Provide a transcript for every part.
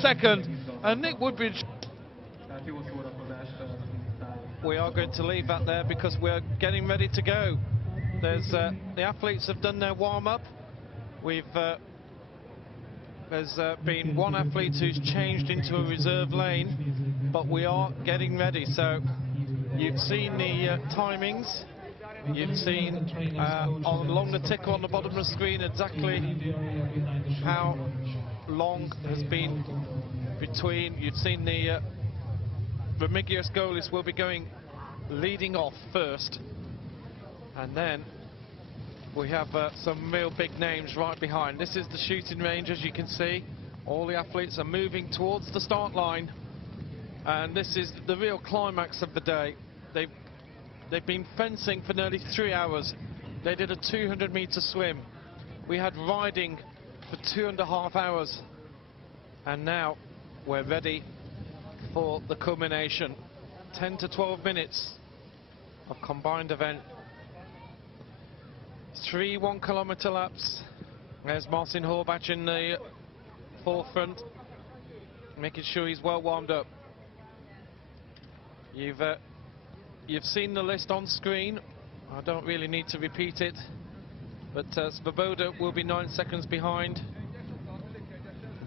second, and Nick Woodbridge. We are going to leave that there because we're getting ready to go. There's the athletes have done their warm-up. There's been one athlete who's changed into a reserve lane, but we are getting ready. So you've seen the timings. You've seen along the ticker on the bottom of the screen exactly how long has been between. You've seen the Remigius Golis will be going leading off first, and then we have some real big names right behind. This is the shooting range, as you can see. All the athletes are moving towards the start line, and this is the real climax of the day. They've been fencing for nearly 3 hours. They did a 200-meter swim. We had riding for 2.5 hours, and now we're ready for the culmination. 10 to 12 minutes of combined event. 3 1-kilometer laps. There's Martin Horbach in the forefront, making sure he's well warmed up. You've seen the list on screen. I don't really need to repeat it, but Svoboda will be 9 seconds behind.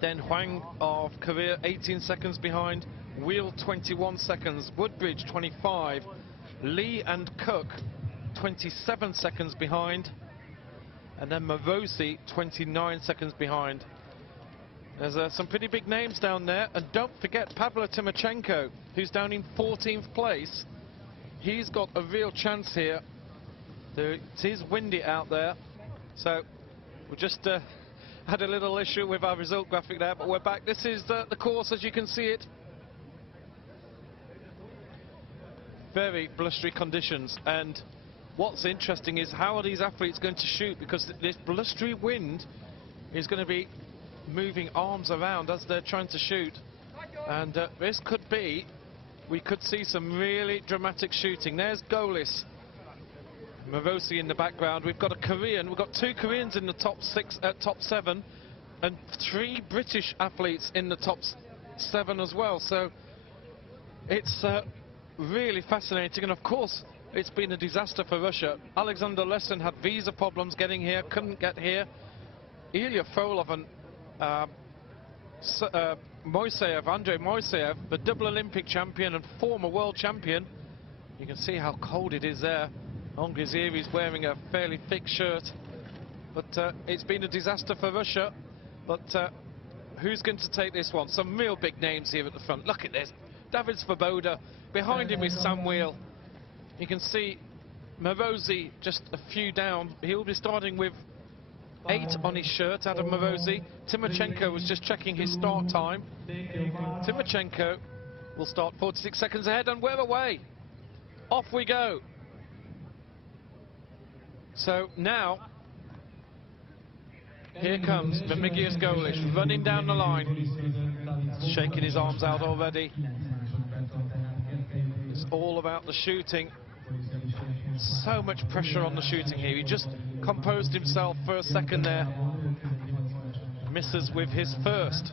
Then Huang of Korea 18 seconds behind. Wheel 21 seconds. Woodbridge 25. Lee and Cook 27 seconds behind, and then Morosi 29 seconds behind. There's some pretty big names down there, and don't forget Pavlo Timochenko, who's down in 14th place. He's got a real chance here. It is windy out there, so we just had a little issue with our result graphic there, but we're back. This is the course as you can see it. Very blustery conditions, and what's interesting is how are these athletes going to shoot, because this blustery wind is going to be moving arms around as they're trying to shoot, and this could be, we could see some really dramatic shooting. There's Golis, Morosi in the background. We've got a Korean, we've got 2 Koreans in the top 7, and 3 British athletes in the top 7 as well. So it's really fascinating, and of course it's been a disaster for Russia. Alexander Lesin had visa problems getting here, couldn't get here. Ilya Frolov and Andrei Moiseev, the double Olympic champion and former world champion. You can see how cold it is there. Ongriziri's wearing a fairly thick shirt, but it's been a disaster for Russia. But who's going to take this one? Some real big names here at the front. Look at this. David Svoboda. Behind him is Samuel. You can see Morosi just a few down. He'll be starting with 8 on his shirt, Adam Morosi. Timochenko was just checking his start time. Timochenko will start 46 seconds ahead, and we're away. Off we go. So now, here comes Remigius Golis running down the line, shaking his arms out already. It's all about the shooting. So much pressure on the shooting here. He just composed himself for a second there. Misses with his first.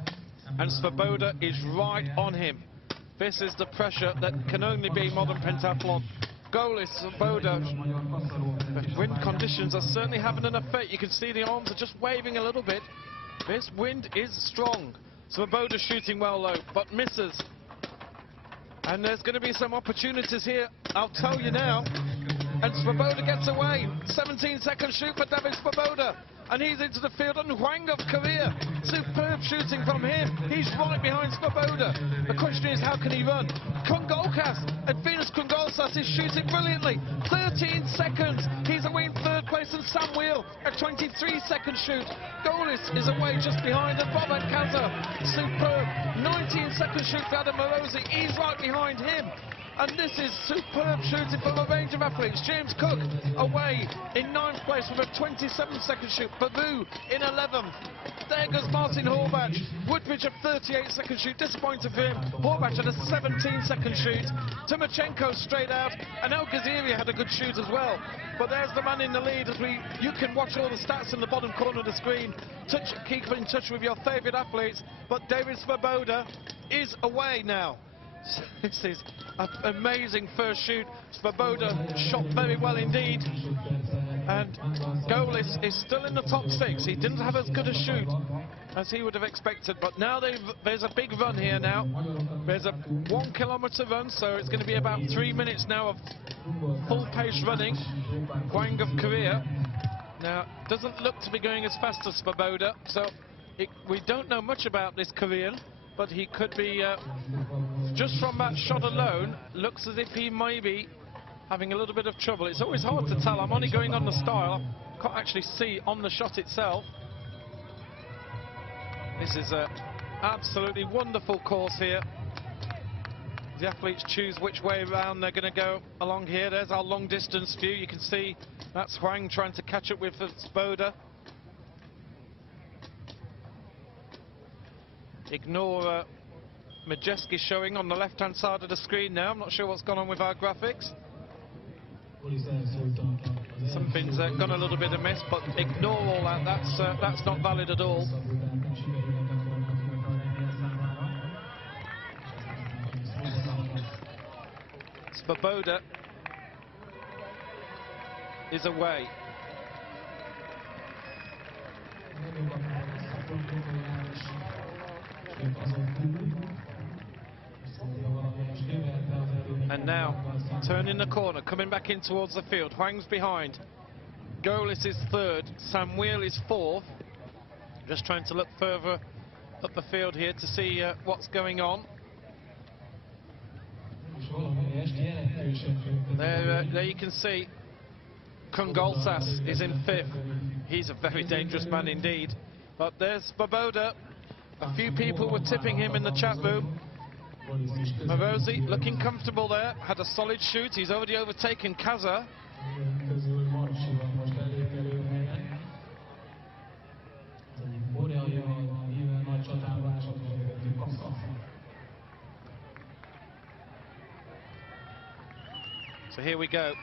And Svoboda is right on him. This is the pressure that can only be modern pentathlon. Golis, Svoboda. The wind conditions are certainly having an effect. You can see the arms are just waving a little bit. This wind is strong. Svoboda shooting well low, but misses. And there's going to be some opportunities here, I'll tell you now. And Svoboda gets away. 17-second shoot for David Svoboda. And he's into the field. And Huang of Korea. Superb shooting from him. He's right behind Svoboda. The question is, how can he run? Kongolkas and Venus Kongolsas is shooting brilliantly. 13 seconds. He's away in 3rd place. And Samuel, a 23-second shoot. Golis is away just behind. And Robert Kaza, superb. 19-second shoot for Adam Morosi. He's right behind him. And this is superb shooting from a range of athletes. James Cook away in 9th place with a 27-second shoot. Babu in 11th. There goes Martin Horbach. Woodbridge a 38-second shoot. Disappointing for him. Horbach had a 17-second shoot. Timochenko straight out. And El Ghaziri had a good shoot as well. But there's the man in the lead as you can watch all the stats in the bottom corner of the screen. Keep in touch with your favourite athletes. But David Svoboda is away now. So this is an amazing first shoot. Svoboda shot very well indeed. And Golis is still in the top 6. He didn't have as good a shoot as he would have expected. But now there's a big run here now. There's a 1 kilometre run, so it's going to be about 3 minutes now of full pace running. Hwang of Korea. Now, doesn't look to be going as fast as Svoboda. So we don't know much about this Korean. But he could be, just from that shot alone, looks as if he may be having a little bit of trouble. It's always hard to tell. I'm only going on the style. Can't actually see on the shot itself. This is an absolutely wonderful course here. The athletes choose which way around they're going to go along here. There's our long distance view. You can see that's Hwang trying to catch up with Svoboda. Ignore Majeski showing on the left-hand side of the screen now. I'm not sure what's gone on with our graphics. Something's gone a little bit amiss, but ignore all that. That's not valid at all. Svoboda is away. And now, turning the corner, coming back in towards the field. Hwang's behind. Golis is 3rd. Samuel is 4th. Just trying to look further up the field here to see what's going on. There you can see Kungolsas is in 5th. He's a very dangerous man indeed. But there's Svoboda. A few people were tipping him in the chat room. Morosi looking comfortable there, had a solid shoot. He's already overtaken Kaza. So here we go.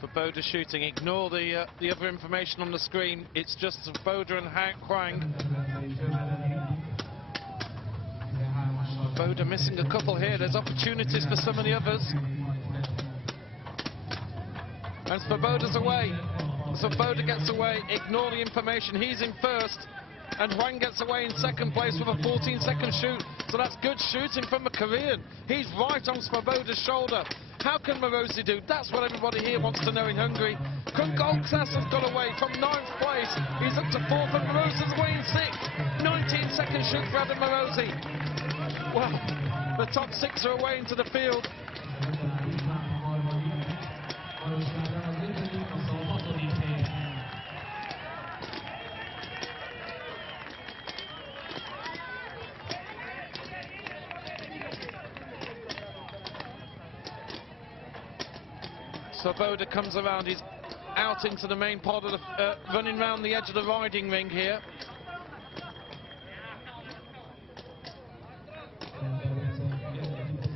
Svoboda shooting. Ignore the other information on the screen. It's just Svoboda and Hwang. Svoboda missing a couple here. There's opportunities for some of the others. And Svoboda's away. Svoboda gets away. Ignore the information. He's in 1st. And Hwang gets away in 2nd place with a 14-second shoot. So that's good shooting from a Korean. He's right on Svoboda's shoulder. How can Morosi do? That's what everybody here wants to know in Hungary. Kungolsas has got away from 9th place. He's up to 4th, and Morosi's away in 6th. 19-second shoot for Adam Morosi. Well, the top 6 are away into the field. Svoboda comes around, he's out into the main part of the, running around the edge of the riding ring here.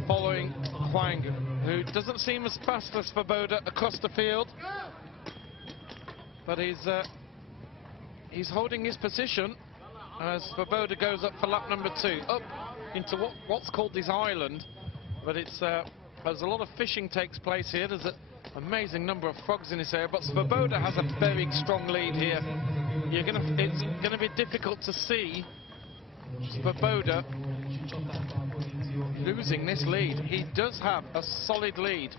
Following Hwang, who doesn't seem as fast as Svoboda across the field. But he's holding his position as Svoboda goes up for lap number 2. Up into what's called this island. But it's there's a lot of fishing takes place here. There's an amazing number of frogs in this area, but Svoboda has a very strong lead here. It's gonna be difficult to see Svoboda losing this lead. He does have a solid lead.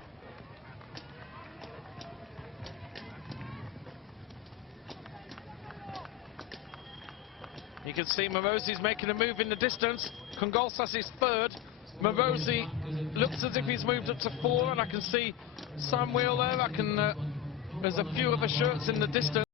You can see Morosi's making a move in the distance. Kungolsas is 3rd. Morosi looks as if he's moved up to 4, and I can see Samuel there. I can There's a few other shirts in the distance.